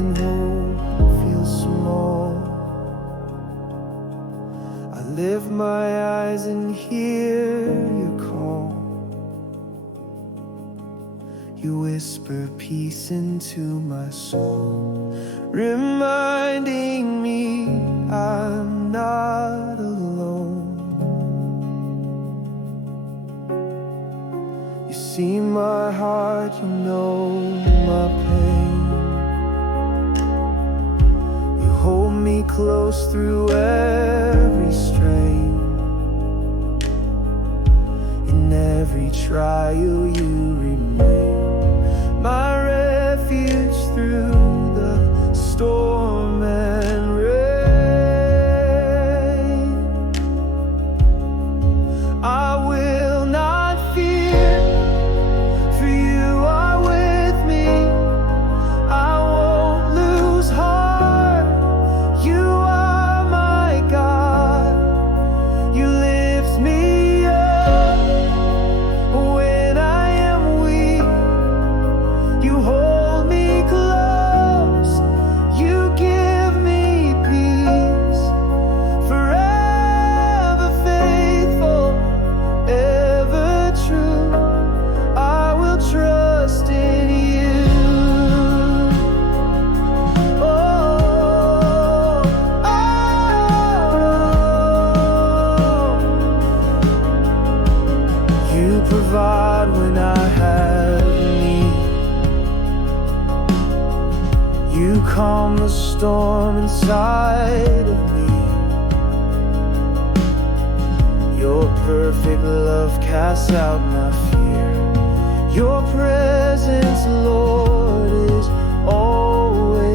and hope feels small. I lift my eyes and hear your call. You whisper peace into my soul, reminding me I'm not alone. You see my heart, you know my pain. You hold me close through every strain. In every trial you remain my refuge through the storm and rain. I will not fear, for you are with me. I won't lose heart, you are my God. You lift me up when I am weak. You hold me close, you give me peace. Forever faithful, ever true, I will trust in you. Oh, you provide when I have need. You calm the storm inside of me. Your perfect love casts out my fear. Your presence, Lord, is always